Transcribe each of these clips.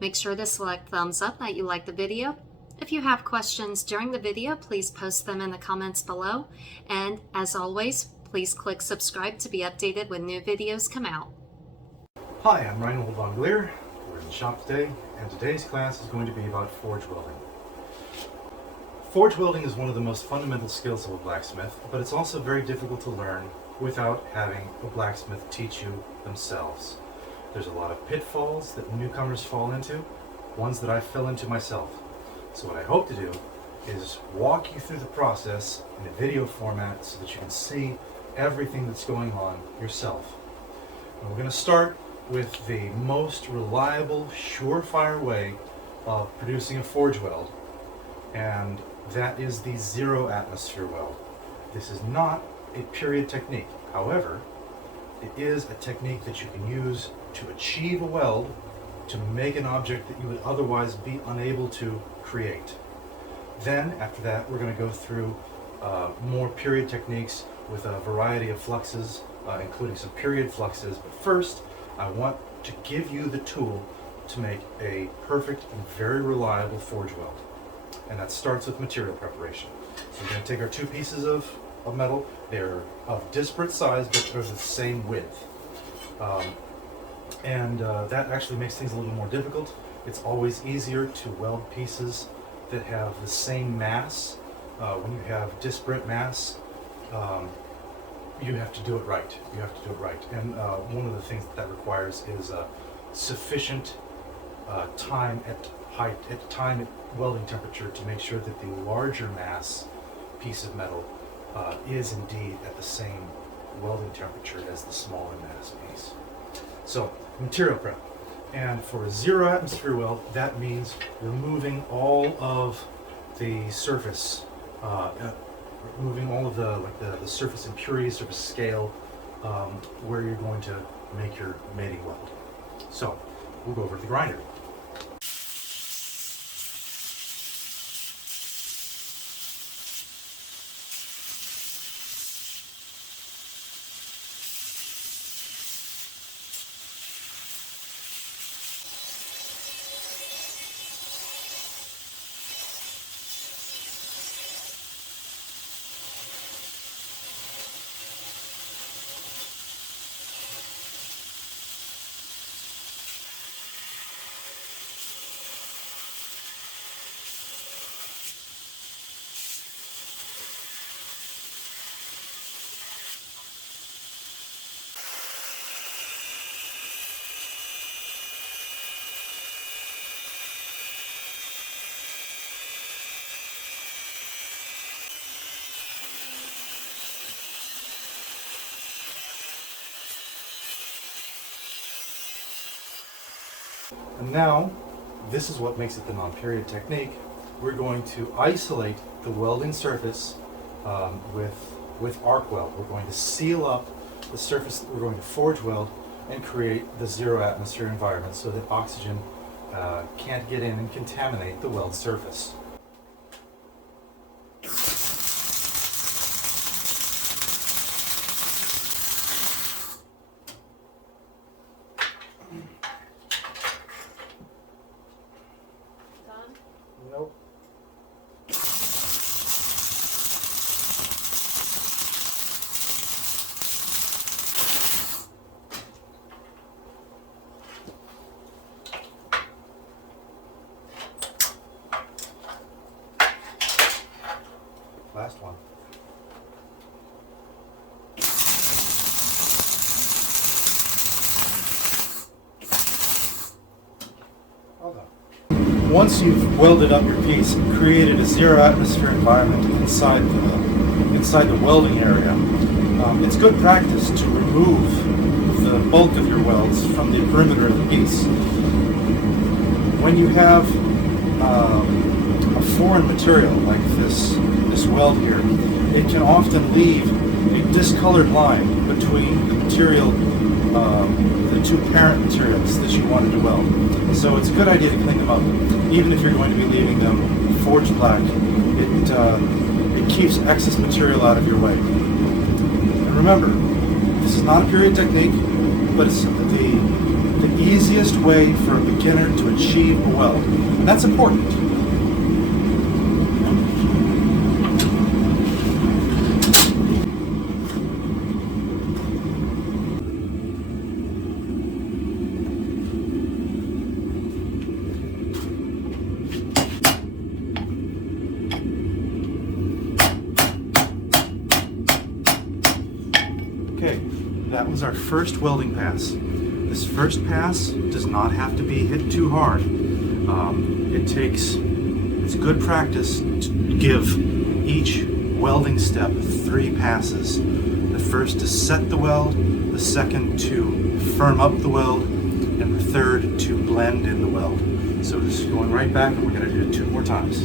Make sure to select thumbs up that you like the video. If you have questions during the video, please post them in the comments below. And as always, please click subscribe to be updated when new videos come out. Hi, I'm Reinhold von Gleer. We're in the shop today, and today's class is going to be about forge welding. Forge welding is one of the most fundamental skills of a blacksmith, but it's also very difficult to learn without having a blacksmith teach you themselves. There's a lot of pitfalls that newcomers fall into, ones that I fell into myself. So what I hope to do is walk you through the process in a video format so that you can see everything that's going on yourself. And we're going to start with the most reliable, surefire way of producing a forge weld, and that is the zero atmosphere weld. This is not a period technique. However, it is a technique that you can use to achieve a weld, to make an object that you would otherwise be unable to create. Then, after that, we're going to go through more period techniques with a variety of fluxes, including some period fluxes. But first, I want to give you the tool to make a perfect and very reliable forge weld. And that starts with material preparation. So we're going to take our two pieces of metal. They're of disparate size, but they're the same width. That actually makes things a little more difficult. It's always easier to weld pieces that have the same mass. When you have disparate mass, you have to do it right. You have to do it right. And one of the things that requires is sufficient time at welding temperature to make sure that the larger mass piece of metal is indeed at the same welding temperature as the smaller mass piece. So, material prep. And for a zero atmosphere weld, that means removing all of the surface, removing all of the surface impurities, surface scale, where you're going to make your mating weld. So, we'll go over to the grinder. And now, this is what makes it the non-period technique. We're going to isolate the welding surface with arc weld. We're going to seal up the surface that we're going to forge weld and create the zero atmosphere environment so that oxygen can't get in and contaminate the weld surface. Nope. Last one. All done. Once you've welded up your piece and created a zero atmosphere environment inside the welding area, it's good practice to remove the bulk of your welds from the perimeter of the piece. When you have a foreign material like this weld here, it can often leave a discolored line between the material, the two parent materials that you wanted to weld. So it's a good idea to clean them up. Even if you're going to be leaving them forged black, it keeps excess material out of your way. And remember, this is not a period technique, but it's the easiest way for a beginner to achieve a weld. And that's important. Okay, that was our first welding pass. This first pass does not have to be hit too hard. It's good practice to give each welding step 3 passes. The first to set the weld, the second to firm up the weld, and the third to blend in the weld. So this is going right back, and we're going to do it 2 more times.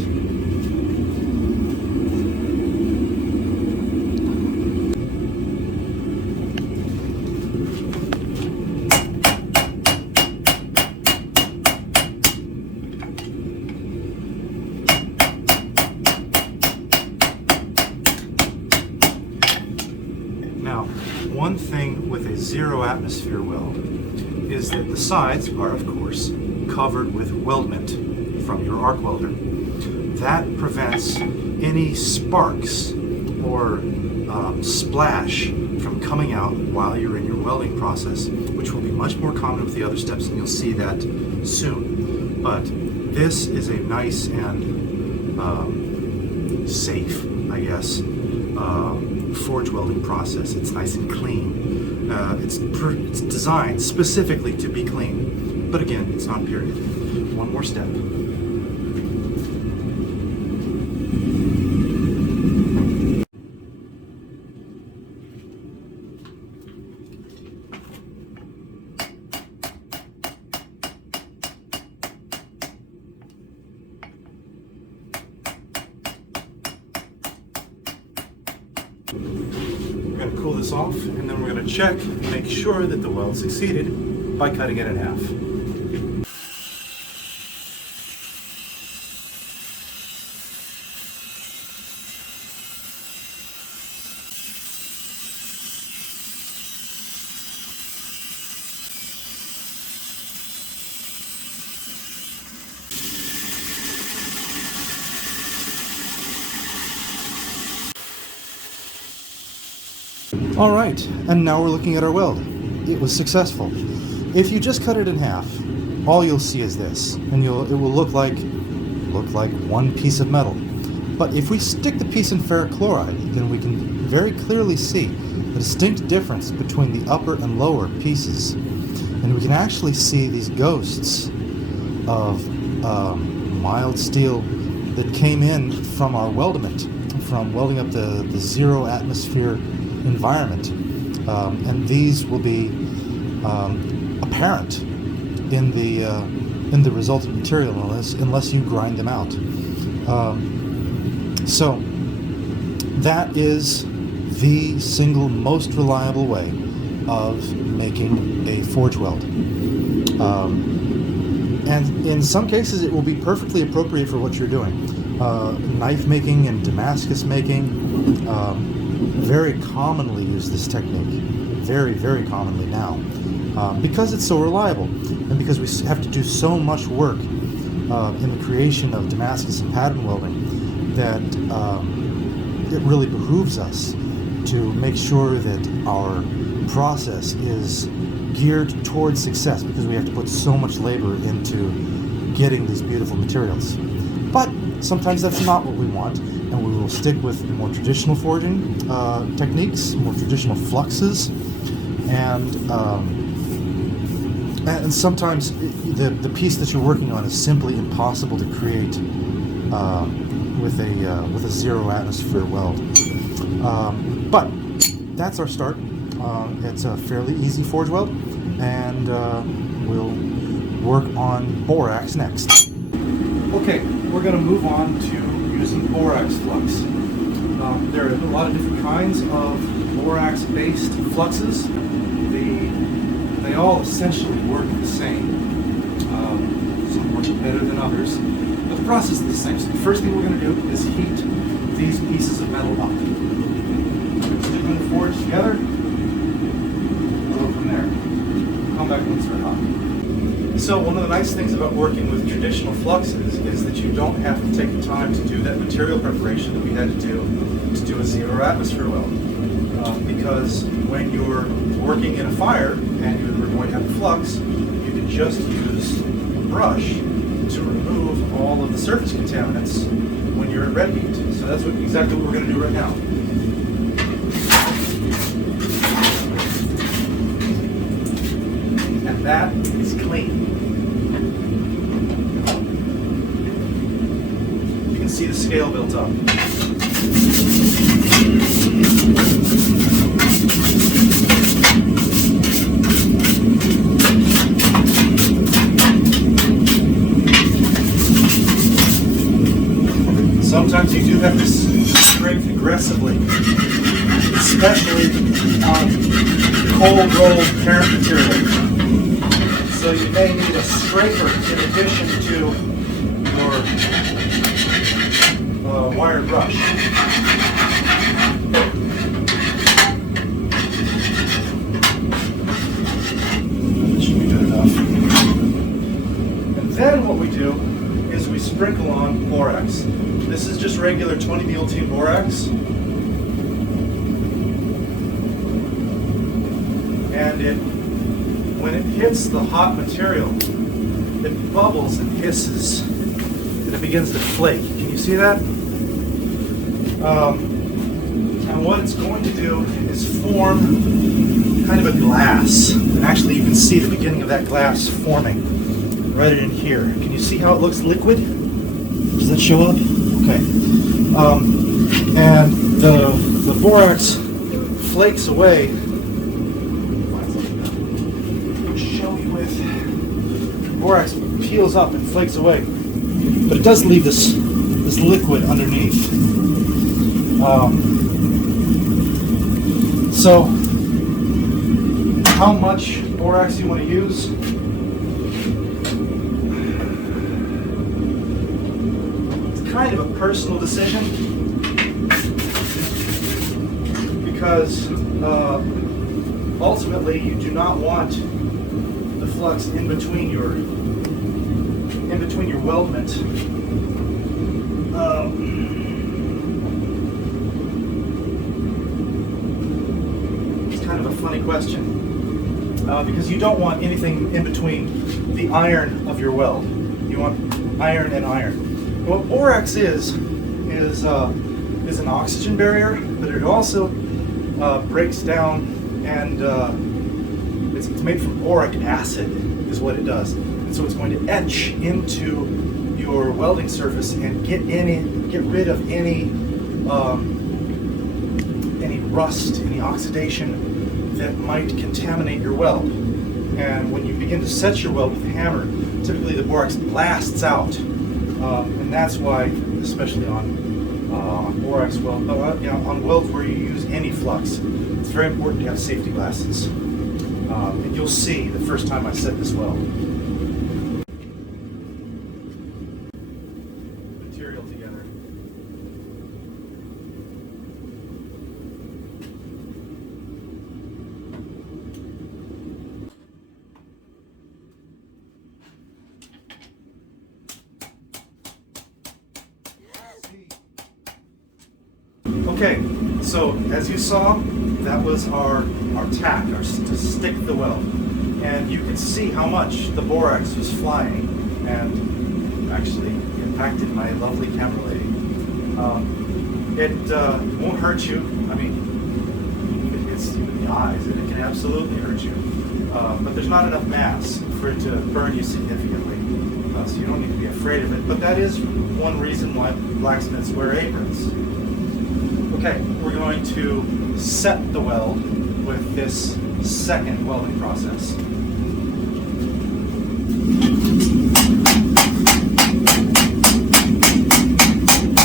Now, one thing with a 0 atmosphere weld is that the sides are, of course, covered with weldment from your arc welder. That prevents any sparks or splash from coming out while you're in your welding process, which will be much more common with the other steps, and you'll see that soon. But this is a nice and safe, I guess, forge welding process. It's nice and clean. It's designed specifically to be clean, but again, it's not period. One more step. We're going to cool this off, and then we're going to check and make sure that the weld succeeded by cutting it in half. All right, and now we're looking at our weld. It was successful. If you just cut it in half, all you'll see is this, and it will look like one piece of metal. But if we stick the piece in ferric chloride, then we can very clearly see the distinct difference between the upper and lower pieces, and we can actually see these ghosts of mild steel that came in from our weldment, from welding up the 0 atmosphere environment, and these will be apparent in the resultant material unless you grind them out. So that is the single most reliable way of making a forge weld, and in some cases it will be perfectly appropriate for what you're doing. Knife making and Damascus making very commonly use this technique, very, very commonly now, because it's so reliable, and because we have to do so much work in the creation of Damascus and pattern welding that it really behooves us to make sure that our process is geared towards success, because we have to put so much labor into getting these beautiful materials. But sometimes that's not what we want, and we will stick with more traditional forging techniques, more traditional fluxes, and sometimes the piece that you're working on is simply impossible to create with a 0 atmosphere weld. But that's our start. It's a fairly easy forge weld, and we'll work on borax next. Okay, we're going to move on to using borax flux. There are a lot of different kinds of borax-based fluxes. They all essentially work the same. Some work better than others, but the process is the same. So the first thing we're going to do is heat these pieces of metal up. Stick them in the forge together. We'll go from there. Come back once they're hot. So one of the nice things about working with traditional fluxes is that you don't have to take the time to do that material preparation that we had to do a 0 atmosphere weld. Because when you're working in a fire and you're going to have a flux, you can just use a brush to remove all of the surface contaminants when you're at red heat. So that's exactly what we're going to do right now. And that is clean. You can see the scale built up. Sometimes you do have to scrape aggressively, especially on cold rolled parent material. So you may need a scraper in addition to your wire brush. That should be good enough. And then what we do is we sprinkle on borax. This is just regular 20 meal-team borax. And when it hits the hot material, it bubbles and hisses, and it begins to flake. Can you see that? And what it's going to do is form kind of a glass. And actually you can see the beginning of that glass forming right in here. Can you see how it looks liquid? Does that show up? Okay. And the borax flakes away. Show you with borax peels up and flakes away, but it does leave this liquid underneath. So, how much borax you want to use? Kind of a personal decision, because ultimately you do not want the flux in between your weldment. It's kind of a funny question, because you don't want anything in between the iron of your weld. You want iron and iron. What borax is an oxygen barrier, but it also breaks down, and it's made from boric acid is what it does. And so it's going to etch into your welding surface and get rid of any rust, any oxidation that might contaminate your weld. And when you begin to set your weld with a hammer, typically the borax blasts out. And that's why, especially on borax weld, on welds where you use any flux, it's very important to have safety glasses. And you'll see the first time I set this weld. Material together. Okay, so as you saw, that was our tack, to stick the weld. And you can see how much the borax was flying and actually impacted my lovely camera lady. It won't hurt you. I mean, you can see with the eyes, and it can absolutely hurt you. But there's not enough mass for it to burn you significantly. So you don't need to be afraid of it. But that is one reason why blacksmiths wear aprons. Okay, we're going to set the weld with this second welding process. You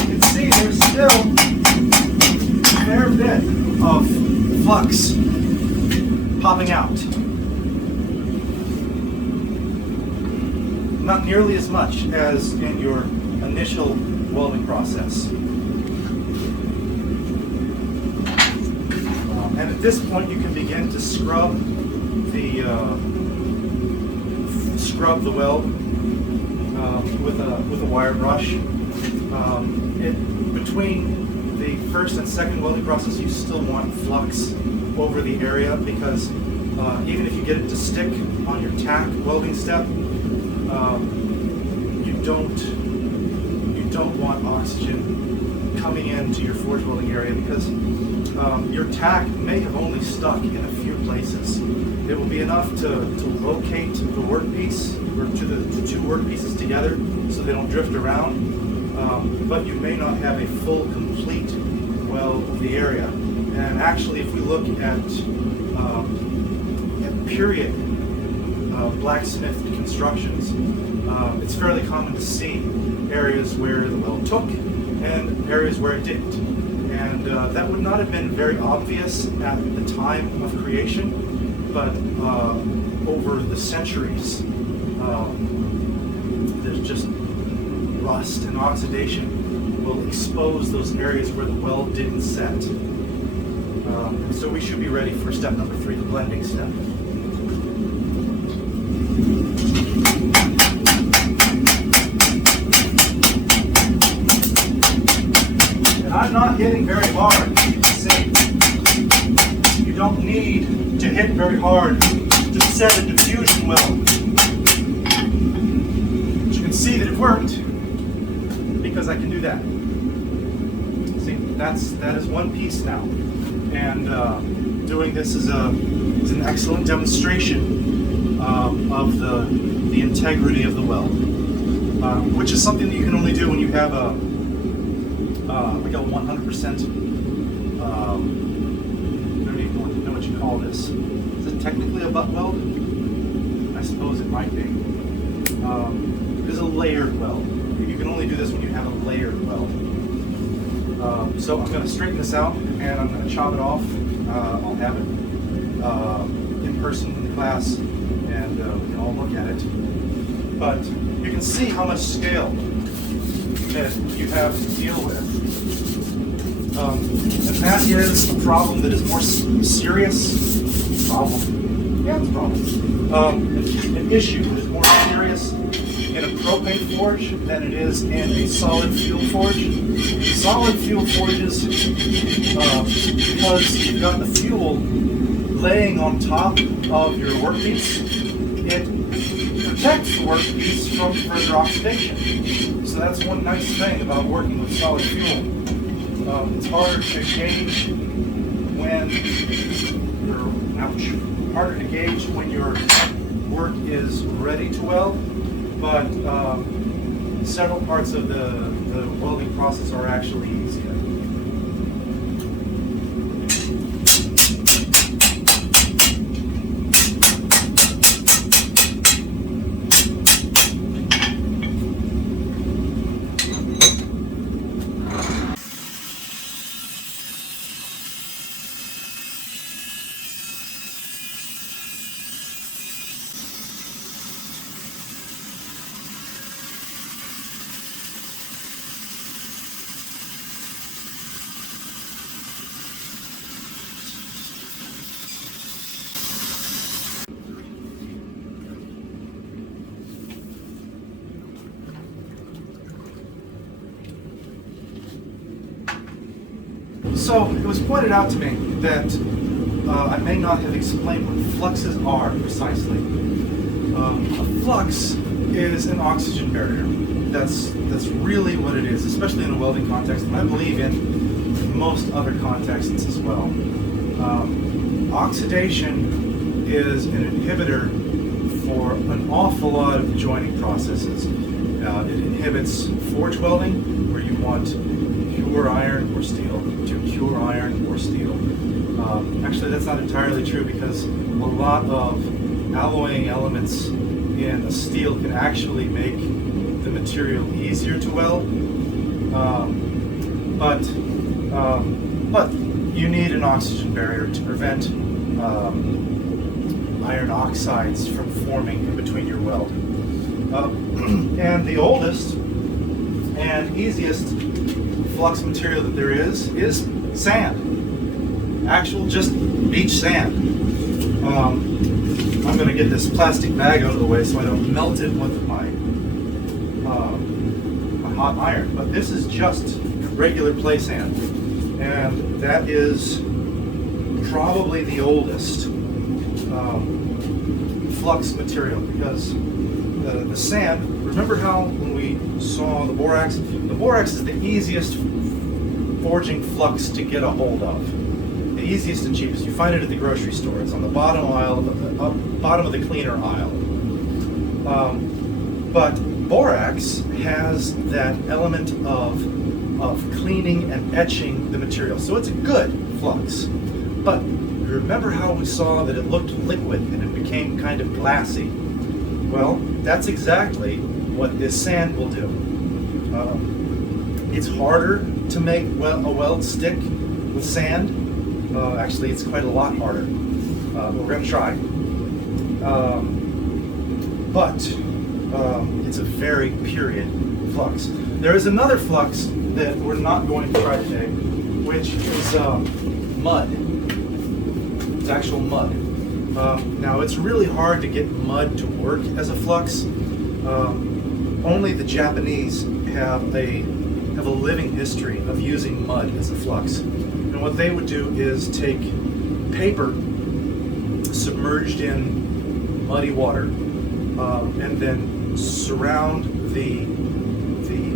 can see there's still a fair bit of flux popping out. Not nearly as much as in your initial welding process. And at this point, you can begin to scrub scrub the weld with a wire brush. Between the first and second welding process, you still want flux over the area, because even if you get it to stick on your tack welding step, you don't want oxygen coming into your forge welding area, because your tack may have only stuck in a few places. It will be enough to locate the workpiece, or the two workpieces together, so they don't drift around. But you may not have a full, complete weld of the area. And actually, if we look at period blacksmith constructions, it's fairly common to see areas where the weld took and areas where it didn't. And that would not have been very obvious at the time of creation, but over the centuries, there's just rust and oxidation will expose those areas where the weld didn't set. So we should be ready for step number 3, the blending step. And I'm not hitting very hard, as you can see. You don't need to hit very hard to set a diffusion weld. But you can see that it worked, because I can do that. See, that is one piece now, and doing this is an excellent demonstration of the integrity of the weld, which is something that you can only do when you have like a 100%. I don't even know what you call this. Is it technically a butt weld? I suppose it might be. It is a layered weld. You can only do this when you have a layered weld. So I'm going to straighten this out, and I'm going to chop it off. I'll have it in person in the class, and we can all look at it. But you can see how much scale that you have to deal with. And that is a problem that is more serious. Problem? Yeah, it's a problem. An issue that is more serious in a propane forge than it is in a solid fuel forge. Solid fuel forges, because you've got the fuel laying on top of your workpiece, it protects the workpiece from further oxidation. So that's one nice thing about working with solid fuel. It's harder to gauge when your work is ready to weld, but several parts of the welding process are actually easier. So it was pointed out to me that I may not have explained what fluxes are precisely. A flux is an oxygen barrier. That's really what it is, especially in a welding context, and I believe in most other contexts as well. Oxidation is an inhibitor for an awful lot of joining processes. It inhibits forge welding, where you want pure iron or steel, to pure iron or steel. Actually, that's not entirely true, because a lot of alloying elements in a steel can actually make the material easier to weld. But you need an oxygen barrier to prevent iron oxides from forming in between your weld. And the oldest and easiest flux material that there is sand. Actual just beach sand. I'm going to get this plastic bag out of the way so I don't melt it with my hot iron. But this is just regular play sand, and that is probably the oldest flux material, because the sand, remember how when we saw the borax is the easiest forging flux to get a hold of. The easiest and cheapest. You find it at the grocery store. It's on the bottom aisle, bottom of the cleaner aisle. But borax has that element of cleaning and etching the material. So it's a good flux. But remember how we saw that it looked liquid and it became kind of glassy? Well, that's exactly what this sand will do. It's harder to make a weld stick with sand. Actually, it's quite a lot harder. But we're going to try. But it's a very period flux. There is another flux that we're not going to try today, which is mud. It's actual mud. Now, it's really hard to get mud to work as a flux. Only the Japanese have a living history of using mud as a flux. And what they would do is take paper submerged in muddy water and then surround the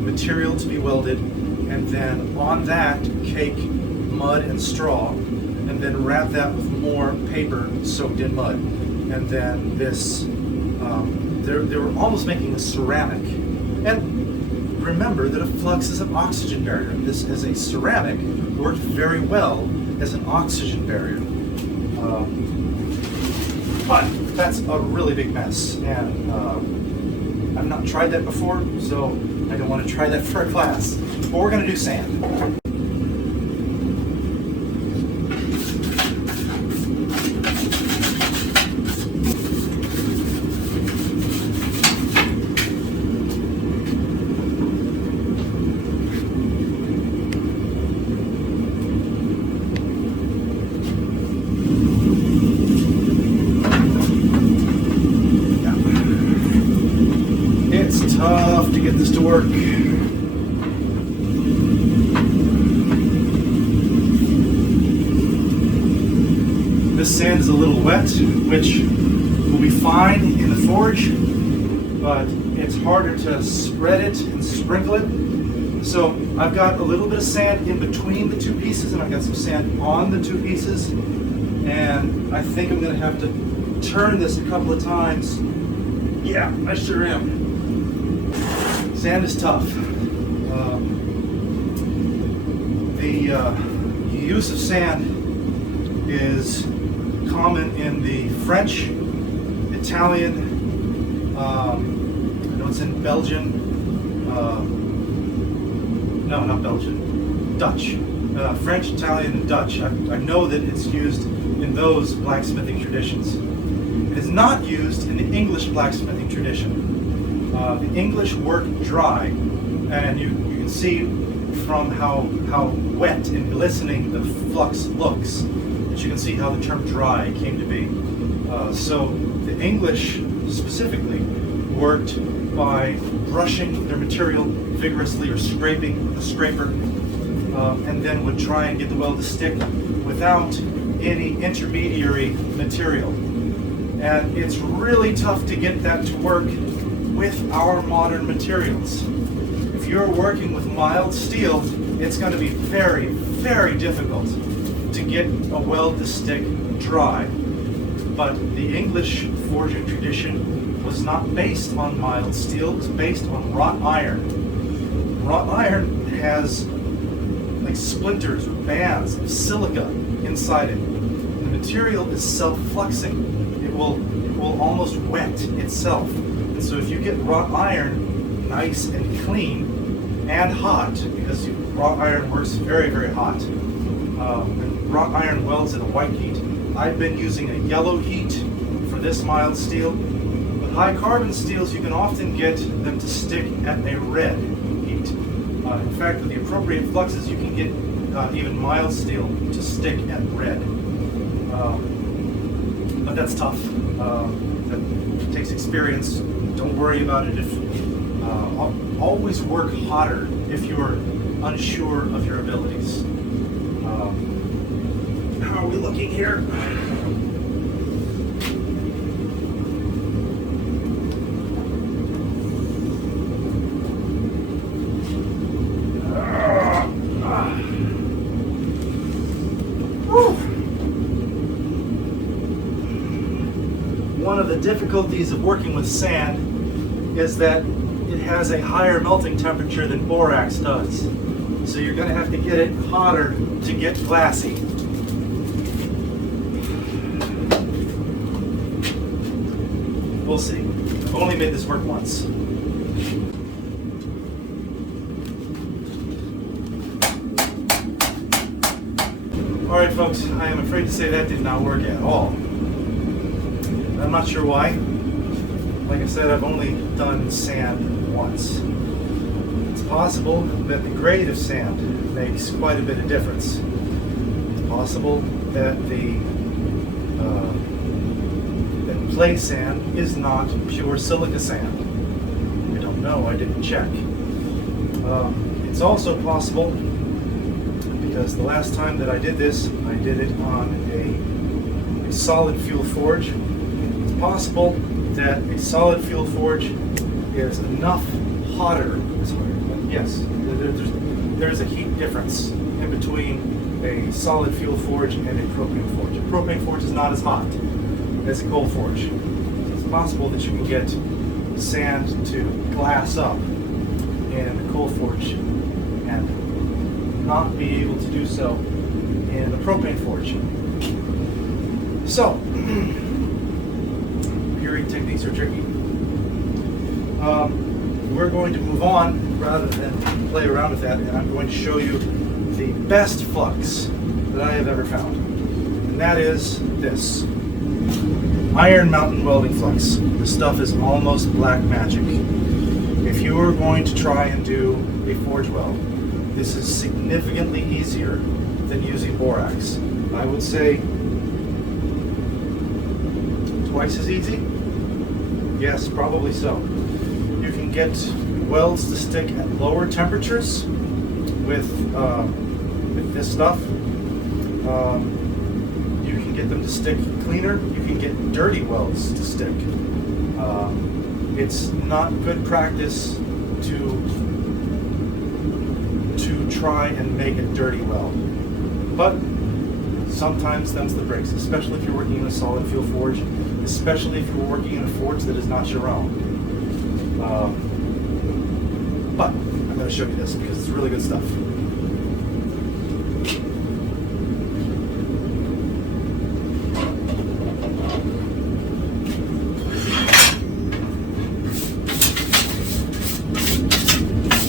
material to be welded, and then on that cake mud and straw, and then wrap that with more paper soaked in mud. And then this, they were almost making a ceramic. And remember that a flux is an oxygen barrier. This, as a ceramic, worked very well as an oxygen barrier. But that's a really big mess, and I've not tried that before, so I don't want to try that for a class. But we're going to do sand. It's tough to get this to work. This sand is a little wet, which will be fine in the forge, but it's harder to spread it and sprinkle it. So I've got a little bit of sand in between the two pieces, and I've got some sand on the two pieces, and I think I'm going to have to turn this a couple of times. Yeah, I sure am. Sand is tough. The use of sand is common in the French, Italian, I know it's in Belgian, no, not Belgian, Dutch. French, Italian, and Dutch. I know that it's used in those blacksmithing traditions. It is not used in the English blacksmithing tradition. The English work dry, and you can see from how wet and glistening the flux looks that you can see how the term dry came to be. So the English specifically worked by brushing their material vigorously or scraping with a scraper, and then would try and get the weld to stick without any intermediary material. And it's really tough to get that to work with our modern materials. If you're working with mild steel, it's going to be very, very difficult to get a weld to stick dry. But the English forging tradition was not based on mild steel, it was based on wrought iron. Wrought iron has like splinters or bands of silica inside it. The material is self-fluxing. It will almost wet itself. And so if you get wrought iron nice and clean and hot, because wrought iron works very, very hot, and wrought iron welds at a white heat. I've been using a yellow heat for this mild steel. With high carbon steels, you can often get them to stick at a red heat. In fact, with the appropriate fluxes, you can get even mild steel to stick at red. but that's tough. That takes experience. Don't worry about it. Always work hotter if you're unsure of your abilities. How are we looking here? One of the difficulties of working with sand is that it has a higher melting temperature than borax does. So you're going to have to get it hotter to get glassy. We'll see. I've only made this work once. Alright folks, I am afraid to say that did not work at all. I'm not sure why. Like I said, I've only done sand once. It's possible that the grade of sand makes quite a bit of difference. It's possible that the clay sand is not pure silica sand. I don't know, I didn't check. It's also possible, because the last time that I did this, I did it on a solid fuel forge. It's possible that a solid fuel forge is enough hotter. Yes, there's a heat difference in between a solid fuel forge and a propane forge. A propane forge is not as hot as a coal forge. So it's possible that you can get sand to glass up in a coal forge and not be able to do so in the propane forge. So, puree techniques are tricky. We're going to move on rather than play around with that, and I'm going to show you the best flux that I have ever found. And that is this. Iron Mountain welding flux. This stuff is almost black magic. If you are going to try and do a forge weld, this is significantly easier than using borax. I would say twice as easy? Yes, probably so. You can get welds to stick at lower temperatures with this stuff. You can get them to stick cleaner. You can get dirty welds to stick. It's not good practice to try and make a dirty weld, but sometimes them's the breaks, especially if you're working in a solid fuel forge, especially if you're working in a forge that is not your own. But I'm going to show you this because it's really good stuff.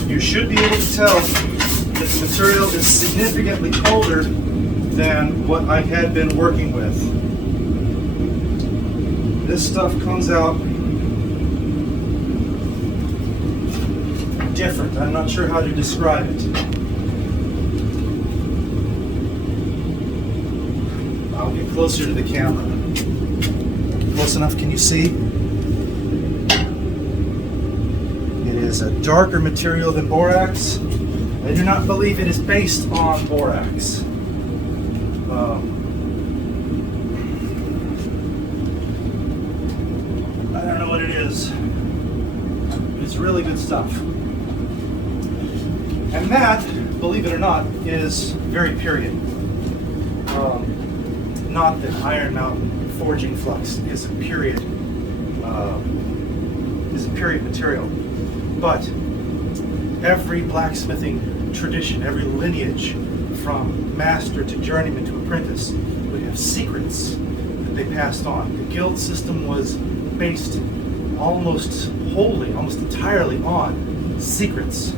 You should be able to tell that the material is significantly colder than what I had been working with. This stuff comes out different. I'm not sure how to describe it. I'll get closer to the camera. Close enough, can you see? It is a darker material than borax. I do not believe it is based on borax. I don't know what it is. It's really good stuff. And that, believe it or not, is very period. Not that Iron Mountain forging flux is a period material, but every blacksmithing tradition, every lineage from master to journeyman to apprentice would have secrets that they passed on. The guild system was based almost wholly, almost entirely on secrets.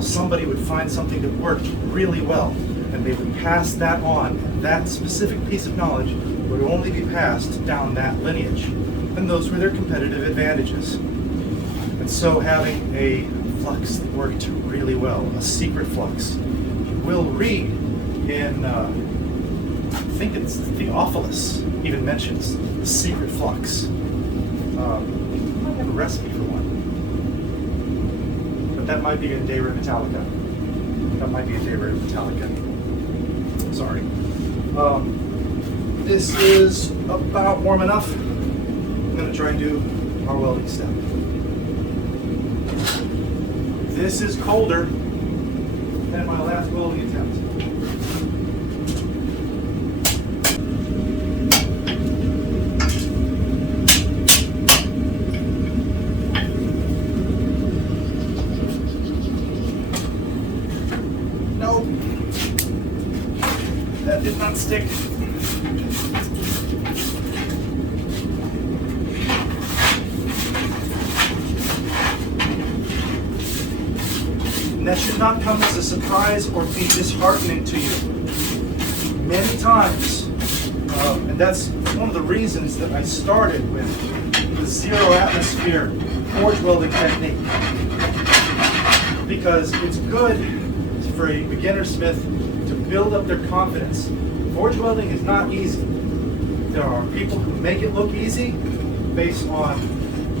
Somebody would find something that worked really well, and they would pass that on, and that specific piece of knowledge would only be passed down that lineage. And those were their competitive advantages. And so having a flux that worked really well, a secret flux. You will read in think it's Theophilus even mentions the secret flux. I might have a recipe for one. But that might be a De Re Metallica. That might be a De Re Metallica. Sorry. This is about warm enough. I'm going to try and do our welding step. This is colder than my last welding attempt. Nope. That did not stick. That should not come as a surprise or be disheartening to you. Many times, and that's one of the reasons that I started with the zero atmosphere forge welding technique. Because it's good for a beginner smith to build up their confidence. Forge welding is not easy. There are people who make it look easy based on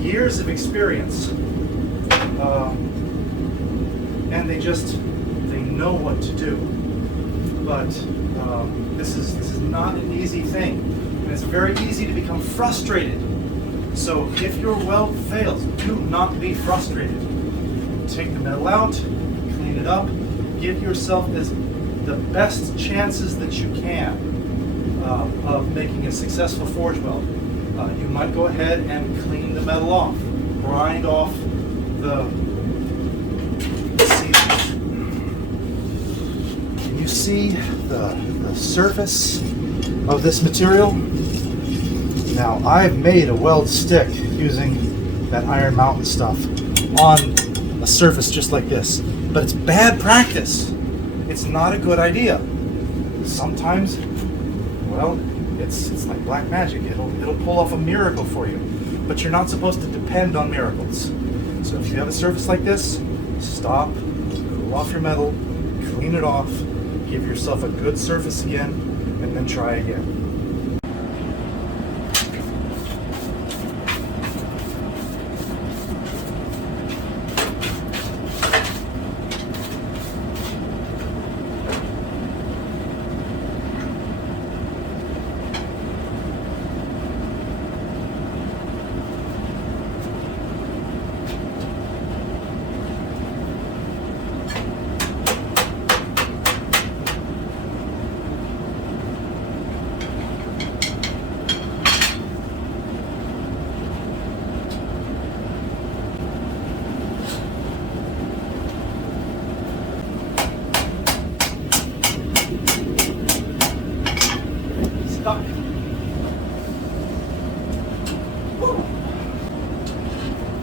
years of experience. And they know what to do. But this is not an easy thing. And it's very easy to become frustrated. So if your weld fails, do not be frustrated. Take the metal out, clean it up, give yourself the best chances that you can of making a successful forge weld. You might go ahead and clean the metal off, grind off the see the surface of this material. Now, I've made a weld stick using that Iron Mountain stuff on a surface just like this, but it's bad practice. It's not a good idea. Sometimes, well, it's like black magic. It'll pull off a miracle for you, but you're not supposed to depend on miracles. So if you have a surface like this, stop, cool off your metal, clean it off, give yourself a good surface again, and then try again.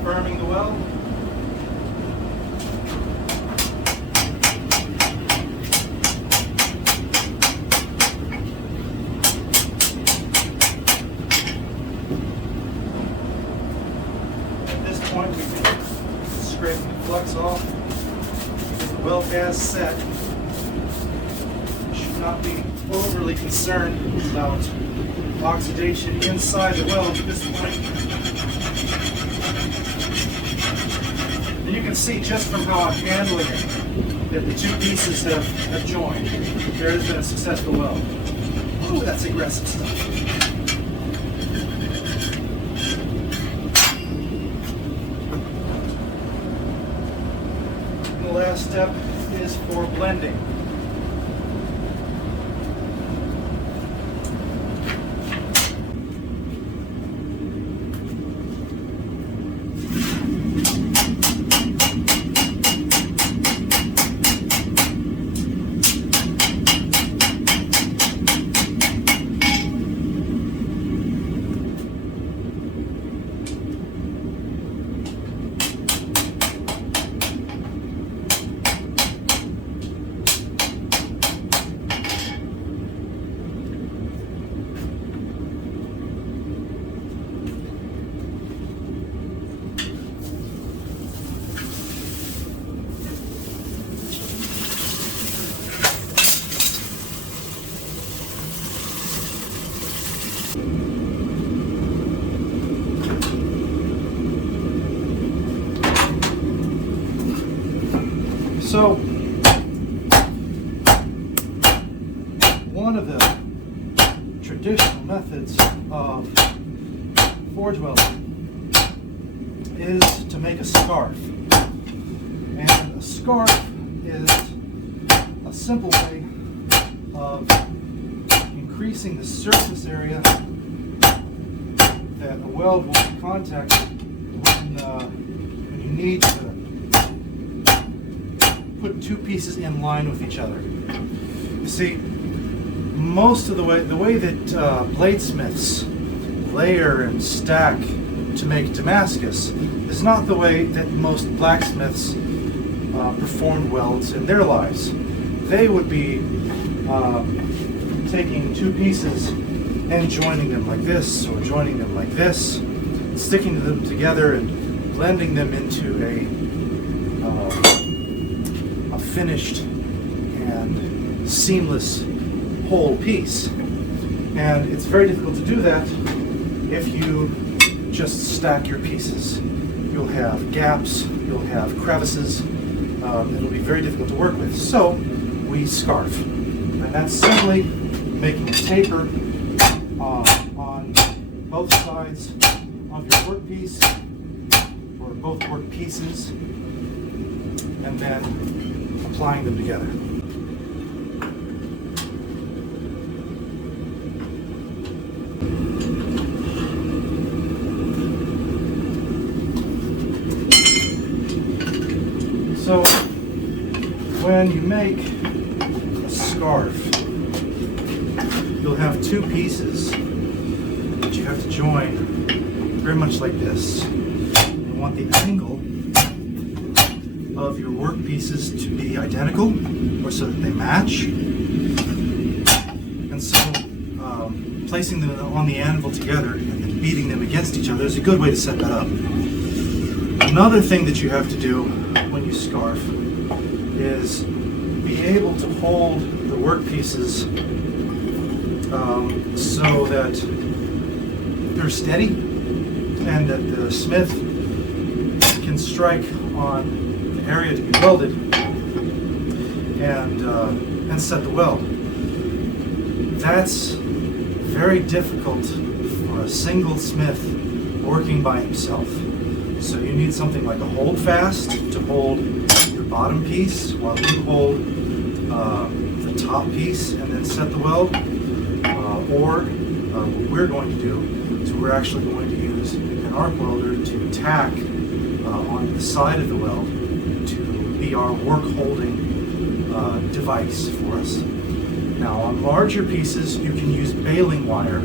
Firming the weld. At this point, we can scrape the flux off. Get the weld gas set. Should not be overly concerned about oxidation inside the weld at this point. And you can see just from how I'm handling it that the two pieces have joined. There has been a successful weld. Oh, that's aggressive stuff. And the last step is for blending. So, one of the traditional methods of forge welding is to make a scarf. And a scarf is a simple way of increasing the surface area that a weld will be contacted when you need to put two pieces in line with each other. You see, most of the way that bladesmiths layer and stack to make Damascus is not the way that most blacksmiths performed welds in their lives. They would be taking two pieces and joining them like this, or joining them like this, sticking them together and blending them into a finished and seamless whole piece. And it's very difficult to do that if you just stack your pieces. You'll have gaps, you'll have crevices, it'll be very difficult to work with. So we scarf, and that's simply making a taper on both sides of your workpiece, or both work pieces, and then applying them together. So when you make a scarf, you'll have two pieces that you have to join very much like this. You want the angle of your work pieces to be identical, or so that they match. And so placing them on the anvil together and then beating them against each other is a good way to set that up. Another thing that you have to do when you scarf is be able to hold the work pieces so that they're steady and that the smith can strike on the area to be welded and set the weld. That's very difficult for a single smith working by himself. So you need something like a holdfast to hold your bottom piece while you hold the top piece and then set the weld. Or what we're going to do is we're actually going to use an arc welder to tack on the side of the weld to be our work holding device for us. Now on larger pieces you can use baling wire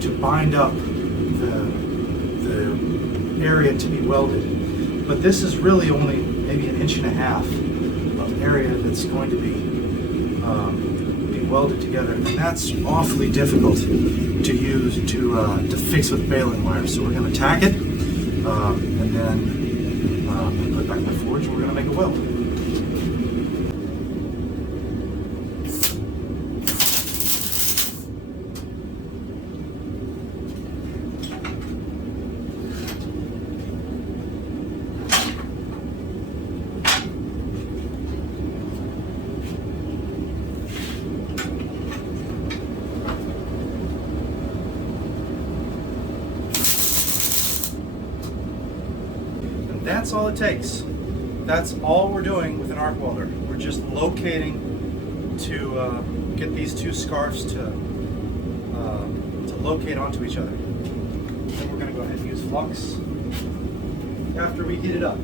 to bind up the area to be welded, but this is really only maybe 1.5 inches of area that's going to be welded together, and that's awfully difficult to use to fix with baling wire. So we're going to tack it and then put it back in the forge, and we're going to make a weld. That's all it takes. That's all we're doing with an arc welder. We're just locating to get these two scarves to locate onto each other. Then we're going to go ahead and use flux after we heat it up.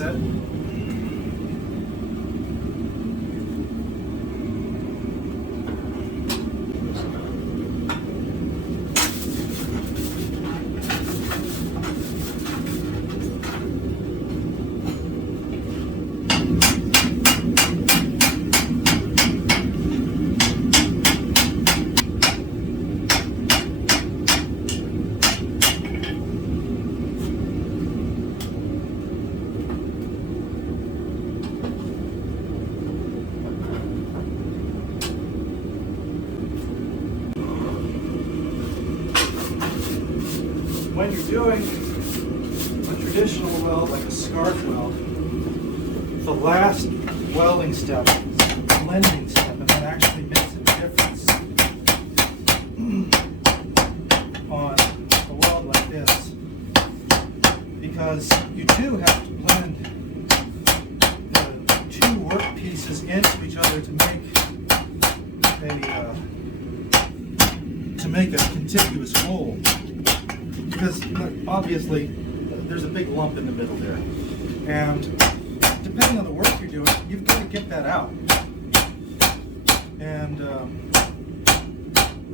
set. When you're doing a traditional weld, like a scarf weld, the last welding step is a blending step, and that actually makes a difference on a weld like this, because you do have to blend the two work pieces into each other to make a contiguous hole. Because obviously there's a big lump in the middle there, and depending on the work you're doing, you've got to get that out. And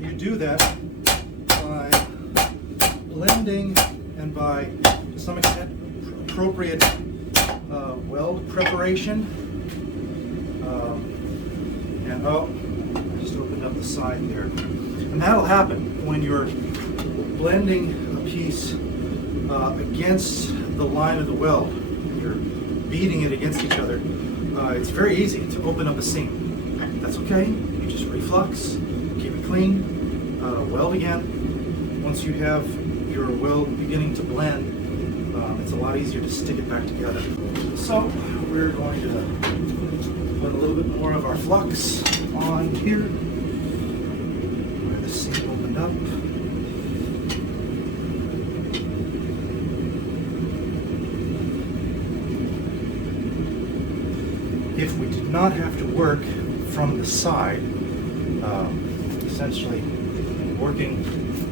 you do that by blending and by, to some extent, appropriate weld preparation. And oh, I just opened up the side there, and that'll happen when you're blending piece against the line of the weld. You're beating it against each other. It's very easy to open up a seam. That's okay. You just reflux, keep it clean, weld again. Once you have your weld beginning to blend, it's a lot easier to stick it back together. So we're going to put a little bit more of our flux on here where the seam opened up. If we did not have to work from the side, essentially working,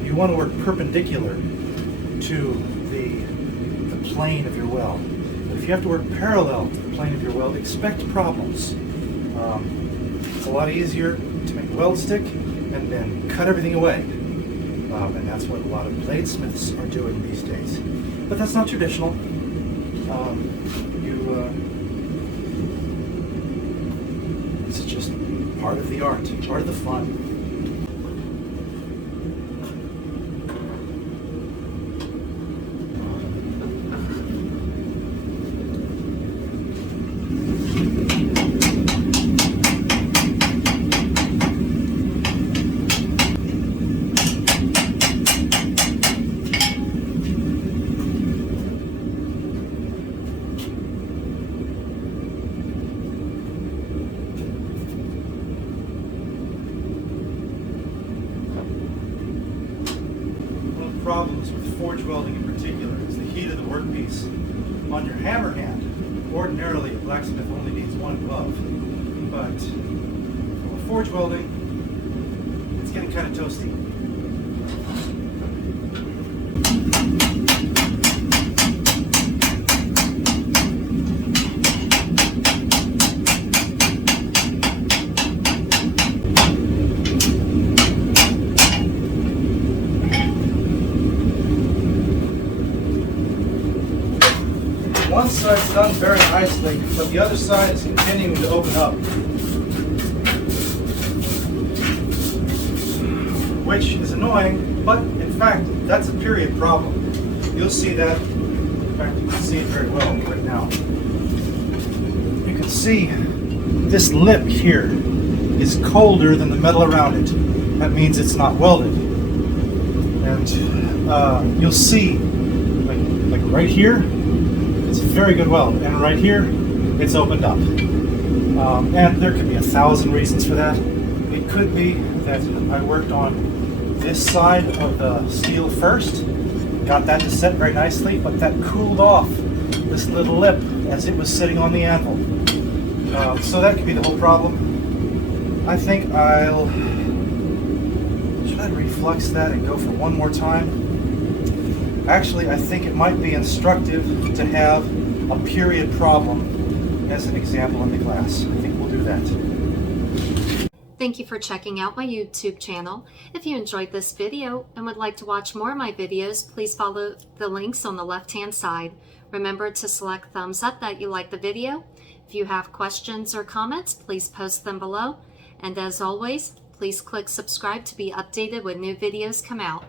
you want to work perpendicular to the plane of your weld. But if you have to work parallel to the plane of your weld, expect problems. It's a lot easier to make a weld stick and then cut everything away. And that's what a lot of bladesmiths are doing these days. But that's not traditional. It's just part of the art, part of the fun. Problems with forge welding in particular is the heat of the workpiece. On your hammer hand, ordinarily a blacksmith only needs one glove, but for forge welding, it's getting kind of toasty. One side's done very nicely, but the other side is continuing to open up, which is annoying, but in fact, that's a period problem. You'll see that, in fact, you can see it very well right now. You can see this lip here is colder than the metal around it. That means it's not welded. And you'll see, like right here, it's a very good weld, and right here, it's opened up. And there could be 1,000 reasons for that. It could be that I worked on this side of the steel first, got that to set very nicely, but that cooled off this little lip as it was sitting on the anvil. So that could be the whole problem. I think should I reflux that and go for one more time? Actually, I think it might be instructive to have a period problem as an example in the class. I think we'll do that. Thank you for checking out my YouTube channel. If you enjoyed this video and would like to watch more of my videos, please follow the links on the left-hand side. Remember to select thumbs up that you like the video. If you have questions or comments, please post them below. And as always, please click subscribe to be updated when new videos come out.